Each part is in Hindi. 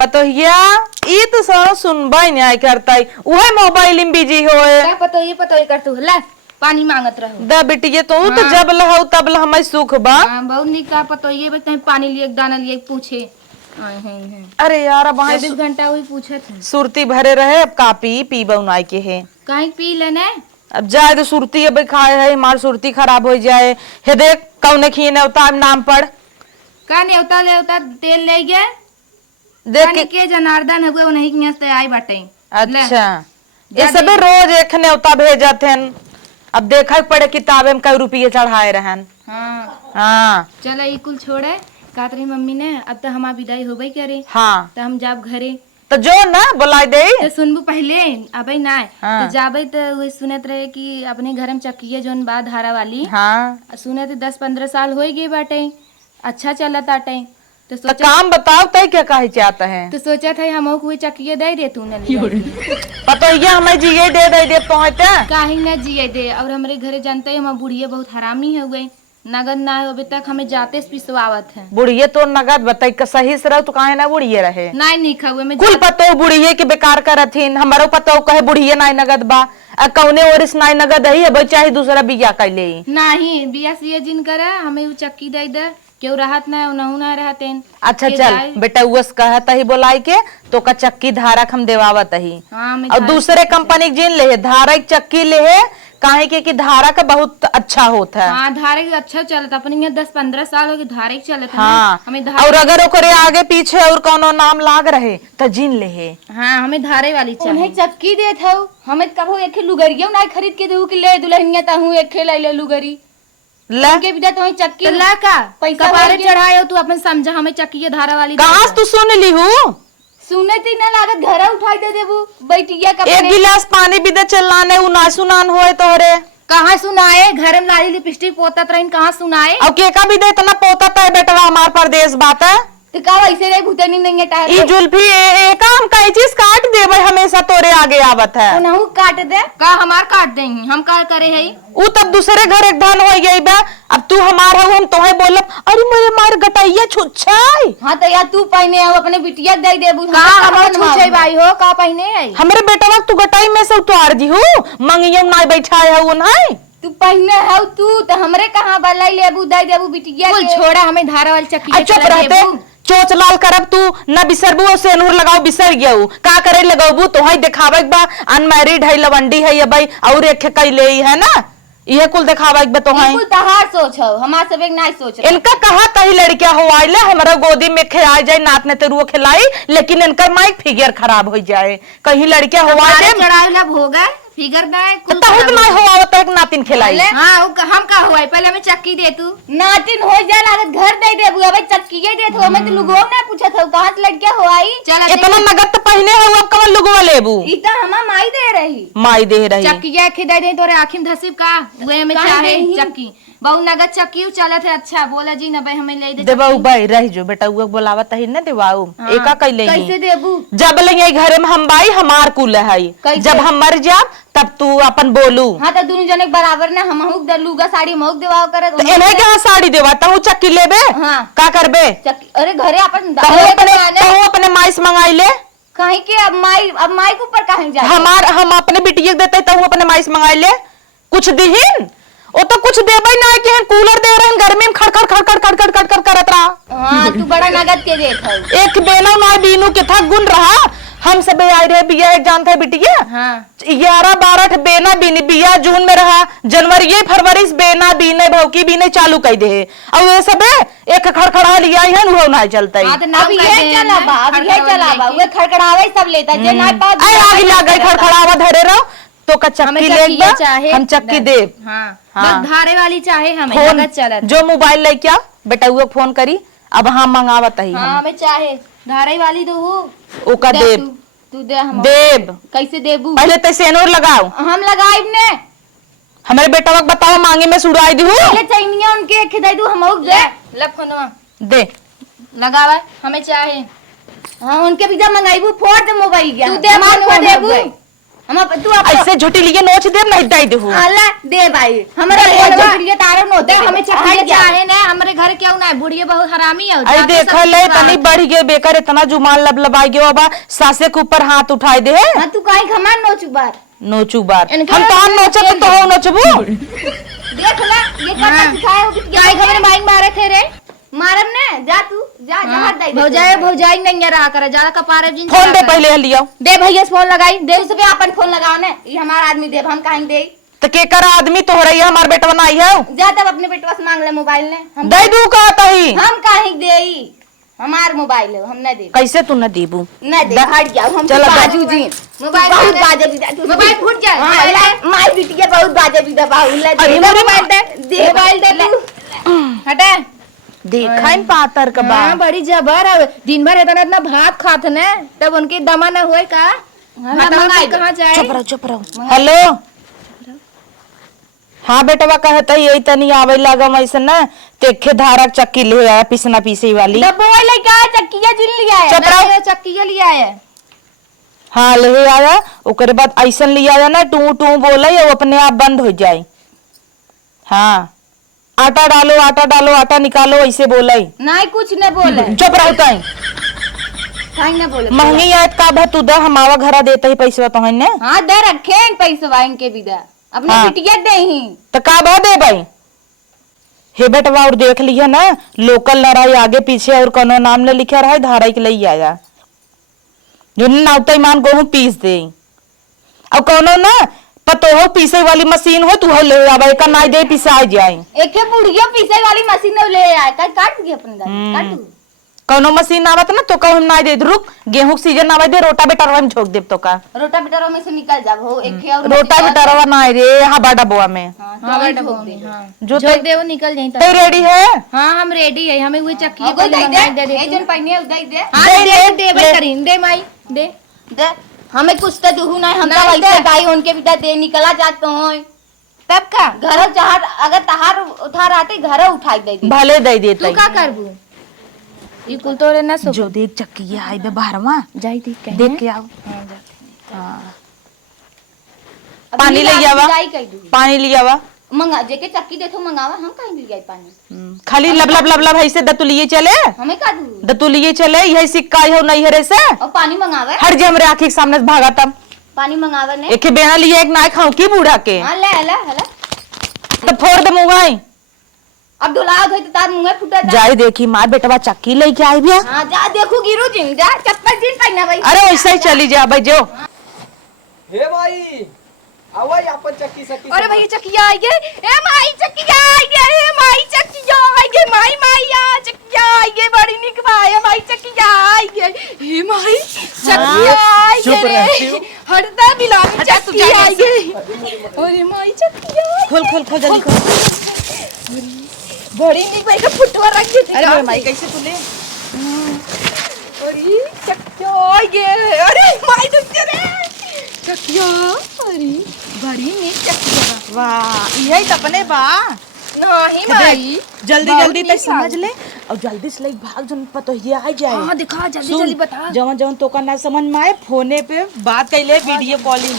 पतोहिया ई तो सारा सुनबा नहीं करता उहे मोबाइल में बिजी होए का पतोही कर तू ला पानी मांगत रहो दा बिटिया तो हाँ। तो जब लहौ तब ल हमें सुख बा बहुत निक का पतोही बे तहीं पानी लिए दाना लिए पूछे आए हैं अरे यार अब 2 घंटा वही पूछे थे सुरती भरे रहे अब कापी पी बनाई के है कहीं पी लेने अब जाए तो सुरती अब खाए है हमारी सुरती खराब हो जाए हे देख कौन खीने उतार नाम पढ़ का नेवता लेवता तेल ले गए देख के जनार्दन हुए उन्हीं के से आई बाटे अच्छा ये सब रोज एक न्योता भेजत हैं अब देखा पड़े किताबे में कई रुपये चढ़ाए रहन हाँ चलो ये कुल छोड़े कातरी मम्मी ने अब तो हमार विदाई हो गई करे हाँ तो हम जाब घरे तो जो ना बुलाई दे तो सुनबू पहले अबे ना हाँ। तो जाबे तो वही सुनत रहे कि अपने घर में चक्किए जोन बा धारा वाली हाँ सुनत 10-15 साल हो गए बाटे अच्छा चलत आटे तो काम बताओ तय क्या कहे चाहता है तो सोचा था हम कोई चक्किए दे दे तू न पतोहिया हमें जिये दे पहुँचते काहे न जिए दे और हमारे घरे जानते हैं हम बुढ़िया बहुत हरामी हो गई नगद ना अभी तक हमें जाते पिसवावत है बुढ़िए तो नगद बताई सही से रहो तो काहे ना बुढ़िए रहे नहीं खावे में कुल पतो बुढ़िए के बेकार करथिन हमारो पतो कहे बुढ़िए नाई नगद बा कौने और इस नाई नगद है चाहे दूसरा बिया कर ले नहीं बिया सिया जिन करे हमें वो चक्की दे दे क्यों रहत ना उनहु ना रहतेन अच्छा चल बेटा उस कहत ही बोलाई के तो का चक्की धारक हम देवावत ही और दूसरे कंपनी जिन ले धारक चक्की ले काहे के धारा का बहुत अच्छा होता है हाँ धारे अच्छा चलता अपने 10-15 साल हो गए धारे चलता हाँ हमें और अगर ओकरे आगे पीछे और कोनो नाम लाग रहे तो जिन ले हाँ हमें धारे वाली चाहिए चक्की देत हूँ हमें कब एक लुगरिया ना खरीद के देहू कि ले दुल्हनिया ताहू एक खे ले लुगरी लगे बिदा तो चक्की तो ला का पैसा कपारे चढ़ाए तू अपन समझा हमें चक्की धारा वाली कहाँ तू सुन ली हूँ सुने थी ना लागत घर उठाई दे देबू बैठिया का एक गिलास पानी भी दे चलाने उ ना सुनान होए तोहरे कहाँ सुनाए घर में लाली लिपस्टिक पोतत रही कहाँ सुनाए अब के का भी दे इतना पोता है बेटा हमार परदेश बात है तो का ऐसे रे भूतनी नहीं है ई जुल्फी ए काम कई चीज काट देबे हमेशा तोरे आगे आवत है उनहु काट दे का हमार काट देंगे हम का करे है उ तब दूसरे घर एक धन हो गई बा अब तू हमार हो हम तोहे बोलब अरे मेरे मार गटैया छुच्छाई हां तो या तू पहने हो अपने बिटिया दे देबू का हमार छुच्छाई भाई हो का पहने है हमरे बेटा तू गटाई में से उतार दी हो मंगियो ना बैठाए हो नहीं तू पहने हो तू तो हमरे कहां बलाई लेबू दे देबू बिटिया कुल छोड़ा हमें धारा वाली चक्की चुप रहते चोच लाल करब तू न बिसरबू सेनूर लगाओ बिसर गयू का करे लगाबू तो है दिखावे बा अनमैरिड है लवंडी है भाई और एक कई ले है ना ये कुल दिखावे बा तो है कुल तहार सोच हो हमार सब एक नहीं सोच इनका कहा कही लड़कियां हो आइले हमारा गोदी में खेआ जाए नात ने तेरुओ खिलाई लेकिन इनका माइक फिगर खराब हो जाए कहीं लड़कियां हो आइले चढ़ाई लब हो गए फिगर दाए कुल तहत ना हो आवत एक नातिन खिलाई हां हम का हुआ पहले हमें चक्की दे तू नातिन हो जाए लागत घर दे देबू अब चक्की दे तो हमें तो लुगो ना पूछत हो कहां से लड़किया हो आई चल इतना नगद तो पहने हो अब कवन लुगवा लेबू ई त हमा माई दे रही माई दे रही चक्की के दे दे तोरे आंखी में धसिब का वे में चाहे चक्की बहु नगद चक्की चलत है अच्छा बोला जी ना भाई हमें ले दे देबाऊ भाई रह जो बेटा वो बोलावत है ना देबाऊ एका कैले कैसे देबू जब लेंगे घर में हम बाई हमार कुल है जब हम मर जाब तब तू अपन बोलू हां तो दोनों जने बराबर ना हम हुक दलूगा साड़ी मौक देवाओ करे तो इन्हें क्या साड़ी देवाता हूँ चक्की लेबे हां का करबे चक्की अरे घरे अपन अपने माइस मंगाई ले कहीं के अब माई के ऊपर कहीं जाए हम अपने बिटिया देते तो अपने माइस मंगाई ले कुछ दिहिन वो तो कुछ देबे ना कि कूलर दे रहे गर्मी में खड़खड़ खड़खड़ खड़खड़ खड़खड़ करत रहा हां तू बड़ा नगद के देत है एक बेना ना बीनू के था गुण रहा हम सब आए रहे बिया एक जानते है बिटिया हां 11-12 बेना बीनी बिया जून में रहा जनवरी फरवरी से बेना बीने भौकी बीने चालू कर दे और ये सब एक खड़खड़ा लिया है वो ना चलता है अब ये चला बा वो खड़खड़ावे सब लेता जे ना पास आगे लग गई खड़खड़ावा धरे रहो तो का चक्की ले चाहे हम चक्की दे हां बस धारे वाली चाहे हमें नगद चलत जो मोबाइल ले क्या बेटा वो फोन करी अब हम मंगावत ही हां हमें चाहे धारे वाली दो ओ का देब तू दे हम देब कैसे देबू पहले तो सेनूर लगाओ हम लगाइब ने हमारे बेटा वक्त बताओ मांगे में सुड़ाई दी हूं पहले चाहिए उनके खिदाई दू हम हुक दे ले फोनवा दे लगावा हमें चाहे हां उनके भी जब मंगाईबू फोड़ दे मोबाइल गया तू दे फोनवा देबू हम तू ऐसे झोटी लिए नोच दे नहीं दे देहू अल्लाह दे भाई हमारे लिए तारो नो दे हमें चक्की चाहे ना हमारे घर क्यों ना बुढ़िया बहुत हरामी है अरे देख ले तनी बढ़ गए बेकर इतना जुमान लबलबाई गयो बाबा सासे के ऊपर हाथ उठाई दे हां तू काई खमान नोचू बार नोचू बार हम तो नोचब तो हो नोचबू देख ले ये क्या सिखाया हो काई खबर माइक मारे थे रे मारम ने जा तू जा जहर दे भौजाई नहीं रहा करे ज्यादा कपारे जिन फोन दे पहले लियो दे भैया से फोन लगाई दे उसपे अपन फोन लगाओ ने ये हमारा आदमी देव हम काहे दे तो के कर आदमी तो हो रही है हमार बेटा बनाई है जा तब अपने बेटवा से मांग ले मोबाइल ने हम दे दू कहता ही हम काहे देई हमार मोबाइल है हम न दे कैसे तू न देबू न दे हट जाओ हम चलो बाजू जी मोबाइल बहुत बाजे भी मोबाइल फूट जाए हां माई बिटिया बहुत बाजे भी दबा ले अरे मोबाइल दे मोबाइल दे हटे देखा इन पातर का हाँ, बड़ी जबर है दिन भर इतना भात खात ने तब उनके दमा न हुए का कहाँ जाए चुप रहो हेलो हाँ बेटवा कहता यही तनी आवे लागम ऐसे न तेखे धारक चक्की ले आया पिसना पीसे वाली डब्बोई ले का चक्किया जिन लिया है चुप रहो चक्की लिया है हाँ ले आया ओकरे बाद ऐसन ले आया ना टू टू बोले वो अपने आप बंद हो जाए हाँ आटा डालो आटा निकालो ऐसे बोले नहीं कुछ न बोले चुप रहो तई काहे न बोले महंगी आयत का भा तू दा हमावा घरा देता ही पैसा तो है ने हां दे रखे पैसे वाइन के विदा अपने हाँ। बिटिया दे ही तो का भा दे भाई हे बेटवा और देख लिया ना लोकल लड़ाई आगे पीछे और कोनो नाम ले लिखा रहा धारा के लिए आया जो नावता ईमान गेहूं पीस दे अब कोनो ना पतो हो पीसे वाली मशीन हो तू हो ले आवे का नाई दे पिसा जाए एके बुढ़िया पीसे वाली मशीन ले आए काट दिए अपन दादी काट दू कोनो मशीन आवत ना तो कहूं नाई दे रुक गेहूं के सीजन आवे दे रोटा बेटरवा में झोक देब तो का रोटा बेटरो में से निकल जाब हो एके और रोटा बेटरवा नाई रे हबा डबवा में हाँ बेटा जो जो दे वो निकल जाए ते रेडी है हाँ हम रेडी है हमें वही चक्की को दे दे जन पहने दे दे हाँ दे भाई करीन दे माई दे दे हमें कुछ तो दूहू नहीं हम तो वैसे गाय उनके बिदा दे निकला जाते हो तब का घर चाहत अगर तहार उठा रहते घर उठाई दे भले दे देते तू का करबू ये कुल तो रे ना सो जो देख चक्की आई बे बाहरवा जाई देख के आओ हां जा हाँ पानी ले आवा पानी ले आवा मंगा जेके चक्की देथो मंगावा हम काहे मिल गई पानी खाली लब लब लब लब ऐसे दतुलिए चले हमें का दू दतुलिए चले यही सिक्का हो नहीं हरे से और पानी मंगावे हर जे हमरे आंखी के सामने से भागा तब पानी मंगावे ने एक बेना लिए एक नाय खाऊं की बूढ़ा के हां ले ले ले तो फोड़ दे मुंगाई अब ढोलाओ धोई तो तार मुंह में फुटा जाए देखी मार बेटवा चक्की लेके आई बिया हां जा देखू गिरू जिन जा चप्पल जिन पहना भाई अरे वैसे ही चली जा भाई जो हे भाई आवा अपन चक्की सकी अरे भैया चक्किया आई गए ए माई चक्किया आई गए ए माई चक्किया आई गए माई माईया चक्किया आई गए बड़ी निक भाई माई चक्किया आई गए हे माई चक्किया आई गए हटदा बिला चक्किया आई गए अरे माई चक्किया खोल खोल खोल जल्दी खोल बड़ी निक भाई का फुटवा रख दे अरे माई कैसे तूले अरे चक्किया आई गए अरे माई चक्किया रे चक्किया अरे बड़ी निक चक्किया वाह यही तपने बा नहीं माई जल्दी जल्दी तक समझ ले और जल्दी से लेके भाग जन पतो ये आ जाए हां दिखा जल्दी जल्दी बता जवन जवन तो का ना समझ में आए फोने पे बात कैले वीडियो कॉलिंग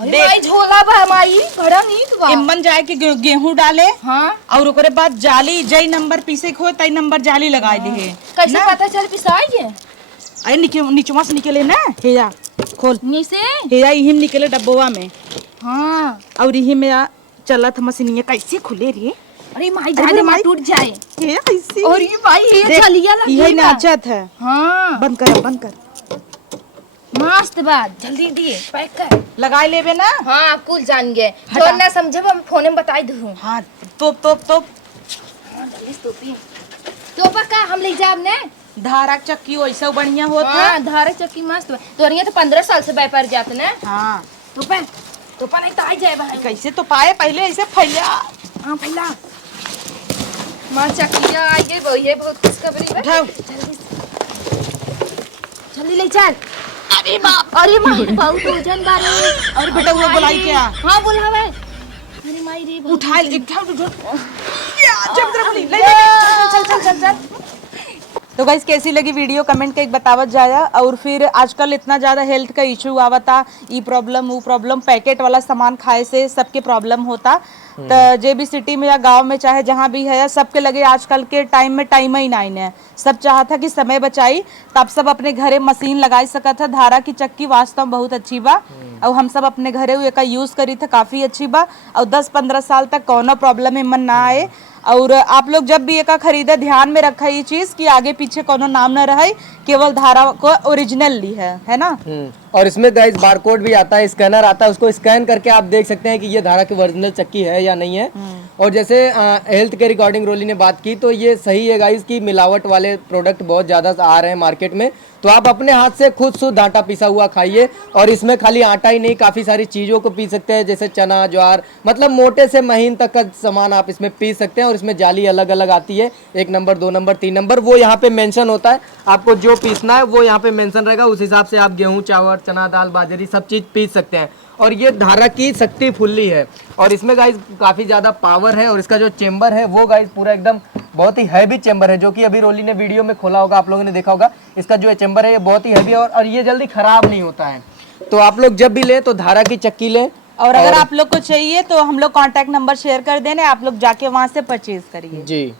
अरे माई झोला बा माई बड़ा नीक बा इमन जाए के गेहूं डाले हां और ओकरे बाद जाली जई नंबर पीसे खो तई नंबर जाली लगाई दे है कैसे पता चल पिसाई है अरे निचवा से निकले ना हेया खोल नीचे हेया इहिम निकले डब्बोवा में हां और इही में चलत मशीनिया कैसे खुले रे अरे माई जाने में टूट जाए हेया कैसे और ये माई ये चलिया लग यही ना अच्छा है हां बंद कर मस्त बात जल्दी दिए पैक कर लगाई लेबे ना हां कुल जान गए जो ना समझब हम फोन में बताई दूं हां तोप तो पक्का हम ले जाब ने धारक चक्की वैसा बढ़िया होत है हां धारा चक्की मस्त बा तोरिया तो 15 साल से व्यापार जात ने हां तो नहीं तो आ जाए भाई कैसे तो पाए पहले ऐसे फैला हां फैला मां चक्किया आ गई वो ये बहुत खुशखबरी है उठाओ जल्दी ले चल अरे माँ बहुत वजन बारे अरे बेटा वो बुलाई क्या हाँ बुलावे अरे माई रे उठा चल तो गाइस कैसी लगी वीडियो कमेंट के बतावत जाया। और फिर आजकल इतना ज्यादा हेल्थ का इशू आवता, ई प्रॉब्लम वो प्रॉब्लम, पैकेट वाला सामान खाए से सबके प्रॉब्लम होता। तो जे भी सिटी में या गांव में चाहे जहां भी है, सबके लगे आजकल के टाइम में टाइम ही नहीं है। सब चाहता कि समय बचाई, तब सब अपने घरे मशीन लगाई सकत है। धारा की चक्की वास्तव में बहुत अच्छी बा और हम सब अपने घरे का यूज करी थे, काफी अच्छी बा। और 10-15 साल तक कोनो प्रॉब्लम इमन ना आए। और आप लोग जब भी एक खरीदे ध्यान में रखा ये चीज कि आगे पीछे कोनो नाम न रहे, केवल धारा को ओरिजिनल ली है ना। और इसमें गाइस बारकोड भी आता है, स्कैनर आता है, उसको स्कैन करके आप देख सकते हैं कि ये धारा की ओरिजिनल चक्की है या नहीं है। और जैसे हेल्थ के रिकॉर्डिंग रोली ने बात की, तो ये सही है गाइस कि मिलावट वाले प्रोडक्ट बहुत ज़्यादा आ रहे हैं मार्केट में। तो आप अपने हाथ से खुद शुद्ध आटा पिसा हुआ खाइए। और इसमें खाली आटा ही नहीं, काफ़ी सारी चीज़ों को पी सकते हैं, जैसे चना, ज्वार, मतलब मोटे से महीन तक का सामान आप इसमें पी सकते हैं। और इसमें जाली अलग अलग आती है, 1 नंबर, 2 नंबर, 3 नंबर, वो यहाँ पे मेंशन होता है। आपको जो पीसना है वो यहाँ पे मेंशन रहेगा, उस हिसाब से आप गेहूँ, चावल, चना, दाल, बाजरी सब चीज़ पीस सकते हैं। और ये धारा की शक्ति फुल्ली है और इसमें गाइस काफ़ी ज़्यादा पावर है। और इसका जो चेम्बर है वो गाइस पूरा एकदम बहुत ही हैवी चेम्बर है, जो कि अभी रोली ने वीडियो में खोला होगा, आप लोगों ने देखा होगा। इसका जो चेम्बर है ये बहुत ही हैवी है और ये जल्दी खराब नहीं होता है। तो आप लोग जब भी लें तो धारा की चक्की लें। और अगर आप लोग को चाहिए तो हम लोग कांटेक्ट नंबर शेयर कर देने, आप लोग जाके वहां से परचेज करिए जी।